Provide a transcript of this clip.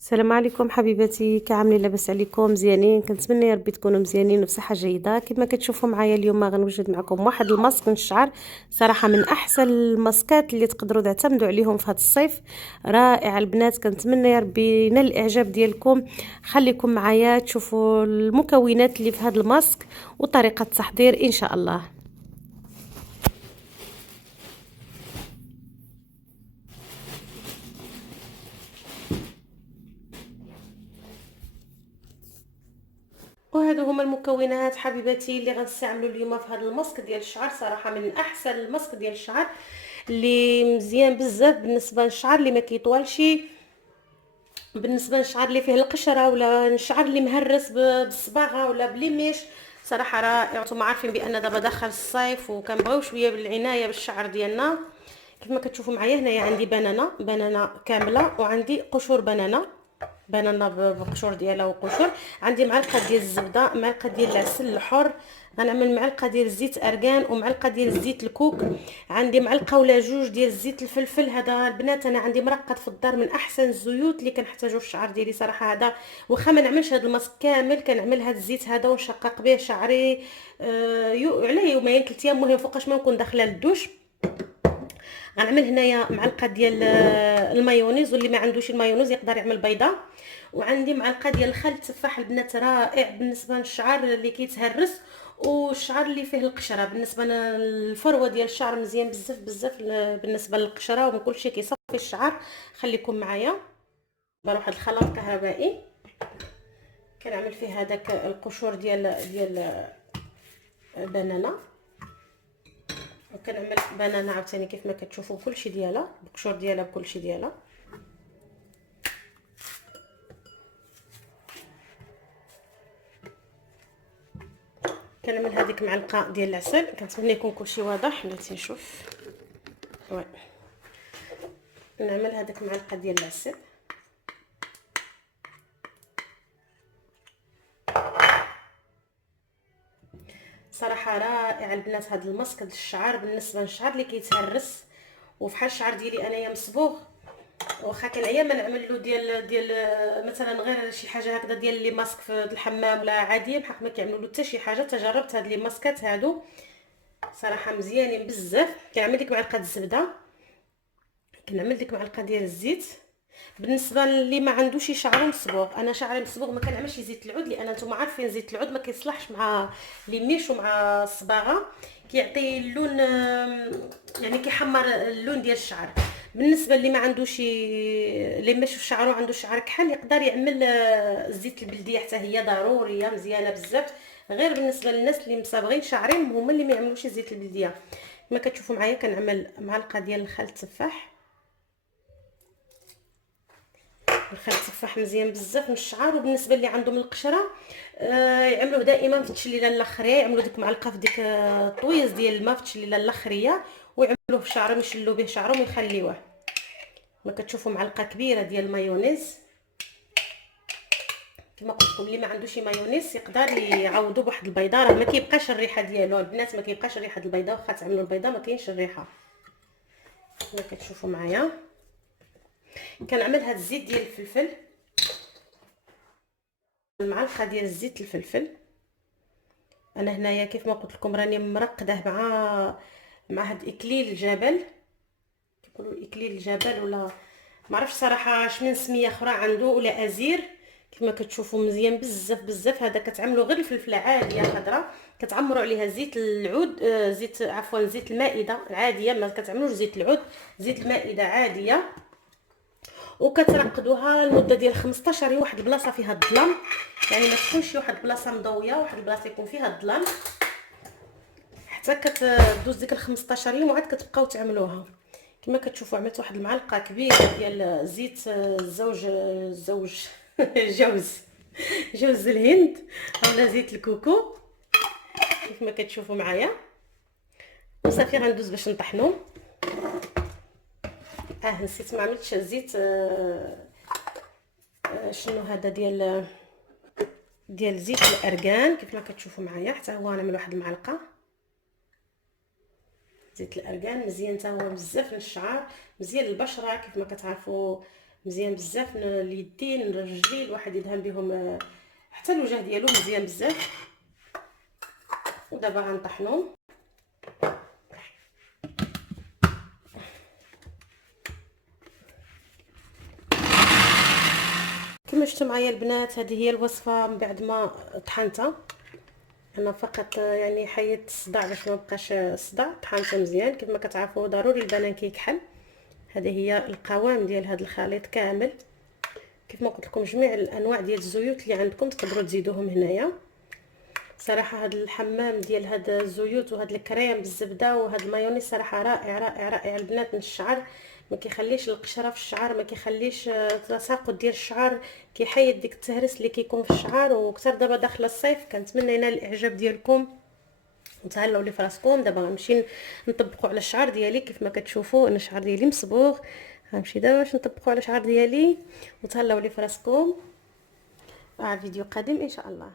السلام عليكم حبيباتي، كعاملين لاباس عليكم؟ مزيانين؟ كنتمنى يا ربي تكونوا مزيانين وبصحه جيده. كما كتشوفوا معايا اليوم غنوجد معكم واحد الماسك للشعر، صراحه من احسن الماسكات اللي تقدروا تعتمدوا عليهم في هذا الصيف. رائع البنات، كنتمنى يا ربي ينال الاعجاب ديالكم. خليكم معايا تشوفوا المكونات اللي في هذا الماسك وطريقه التحضير ان شاء الله. وهادو هما المكونات حبيباتي اللي غنستعملوا اليوم في هذا الماسك ديال الشعر. صراحه من احسن الماسك ديال الشعر اللي مزيان بزاف بالنسبه للشعر اللي ما كيطولش، بالنسبه للشعر اللي فيه القشره ولا الشعر اللي مهرس بالصباغه ولا بليميش. صراحه رائع. نتوما عارفين بان دابا دخل الصيف وكنبغيو شويه بالعنايه بالشعر ديالنا. كما كتشوفوا معايا هنايا عندي بنانه كامله، وعندي قشور بنانه بقشور ديالها وقشور. عندي معلقه ديال الزبده، معلقه ديال العسل الحر، غنعمل معلقه ديال زيت ارغان ومعلقه ديال زيت الكوك. عندي معلقه ولا جوج ديال زيت الفلفل. هذا البنات انا عندي مرقد في الدار من احسن الزيوت اللي كنحتاجو في الشعر ديالي صراحه. هذا واخا ما نعملش هذا الماسك كامل كنعمل هذا الزيت هذا ونشقق به شعري عليه يومين 3 ايام، المهم فوقاش ما نكون داخله للدوش. غنعمل هنايا معلقه ديال المايونيز، واللي ما عندوش المايونيز يقدر يعمل بيضه. وعندي معلقه ديال الخل التفاح البنات، رائع بالنسبه للشعر اللي كيتهرس والشعر اللي فيه القشره. بالنسبه للفروه ديال الشعر مزيان بزاف بزاف بالنسبه للقشره ومن كل شيء كيصفي الشعر. خليكم معايا. بروح واحد الخلاط كهربائي كنعمل فيه هذاك القشور ديال البنانه، وكنعمل بنانه عاوتاني كيف ما كتشوفوا كلشي ديالها بقشور ديالها بكلشي ديالها. كنعمل هذيك معلقه ديال العسل. كنتمنى يكون كلشي واضح. بلاتي نشوف وي. نعمل هذيك معلقه ديال العسل. صراحه رائع البنات هذا الماسك للشعر بالنسبه للشعر اللي كيتهرس وفحال الشعر ديالي انايا مصبوغ. واخا كنعيا ما نعمل له ديال مثلا غير شي حاجه هكذا ديال لي ماسك في الحمام ولا عاديه بحق ما كيعملوا له حتى شي حاجه. تجربت هاد لي ماسكات هادو صراحه مزيانين بزاف. كنعمل ديك معلقه الزبده، كنعمل ديك معلقه ديال الزيت. بالنسبه اللي ما عندوش شعر مصبوغ، انا شعري مصبوغ ما كنعملش زيت العود، لان نتوما عارفين زيت العود ما كيصلحش مع لي ميش ومع الصباغه، كيعطي اللون يعني كيحمر اللون ديال الشعر. بالنسبه اللي ما عندوش اللي ماشي في شعره عنده شعر كحل يقدر يعمل زيت البلديه حتى هي ضروريه مزيانه بزاف. غير بالنسبه للناس اللي مصابغين شعرهم هما اللي ما يعملوش زيت البلديه. كما كتشوفوا معايا كنعمل معلقه ديال الخل التفاح. الخل التفاح مزيان بزاف من الشعر. وبالنسبه اللي عندهم القشره يعملوه دائما في التشليله الاخريه، يعملوا ديك معلقه في ديك الطويز ديال الماء في التشليله الاخريه ويعملوه في شعرهم، يشلوا به شعرهم ويخليوه. ما كتشوفوا معلقه كبيره ديال المايونيز. كما قلت لكم اللي ما عندوش مايونيز يقدر يعوضوا بواحد البيضه، راه ما كيبقاش الريحه ديالو البنات، ما كيبقاش ريحه البيضه واخا تعملوا البيضه ما كاينش الريحه. كما كتشوفوا معايا كنعمل هاد الزيت ديال الفلفل، المعلقه ديال زيت الفلفل. انا هنايا كيف ما قلت لكم راني مرقده مع هاد اكليل الجبل، كيقولوا اكليل الجبل ولا ما عرفتش صراحه شنو سميه اخرى عنده، ولا ازير. كما كتشوفوا مزيان بزاف بزاف. هذا كتعملوا غير الفلفله عاديه خضراء كتعمروا عليها زيت العود زيت عفوا زيت المائده العاديه، ما كتعملوش زيت العود، زيت المائده عاديه. وكترقدوها لمده ديال 15 يوم واحد البلاصه فيها الظلام، يعني ما تكونش واحد البلاصه مضويه، واحد البلاصه يكون فيها الظلام حتى كتدوز ديك 15 يوم وعاد كتبقاو تعملوها. كما كتشوفوا عملت واحد المعلقه كبيره ديال زيت الزوج جوز الهند اولا زيت الكوكو كيف ما كتشوفوا معايا. وصافي غندوز باش نطحنو. نسيت ما عملتش زيت شنو هذا ديال زيت الارغان. كيف ما كتشوفوا معايا حتى هو نعمل واحد المعلقه زيت الارغان. مزيان حتى هو بزاف للشعر، مزيان للبشره. كيف ما كتعرفوا مزيان بزاف اليدين الرجلين، الواحد يدهن بهم حتى الوجه ديالو مزيان بزاف. ودابا غنطحنو. كما شفتوا معايا البنات، هذه هي الوصفه من بعد ما طحنتها. انا فقط يعني حيدت الصداع باش ما بقاش صداع. طحنته مزيان. كيف ما كتعرفوا ضروري البنان كيكحل. هذه هي القوام ديال هذا الخليط كامل. كيف ما قلت لكم جميع الانواع ديال الزيوت اللي عندكم تقدروا تزيدوهم هنايا. صراحه هذا الحمام ديال هذا الزيوت وهذا الكريم بالزبده وهذا المايونيز صراحه رائع رائع رائع البنات. من الشعر ما كيخليش القشره في الشعر، ما كيخليش تساقط ديال الشعر، كيحيد ديك التهرس اللي كيكون في الشعر. وكثر دابا داخله الصيف، كنتمنى ينال الاعجاب ديالكم وتهلاو لي فراسكم. دابا غنمشي نطبقوا على الشعر ديالي. كيف ما كتشوفوا انا الشعر ديالي مصبوغ. غنمشي دابا باش نطبقوا على الشعر ديالي وتهلاو لي فراسكم. فيديو قادم ان شاء الله.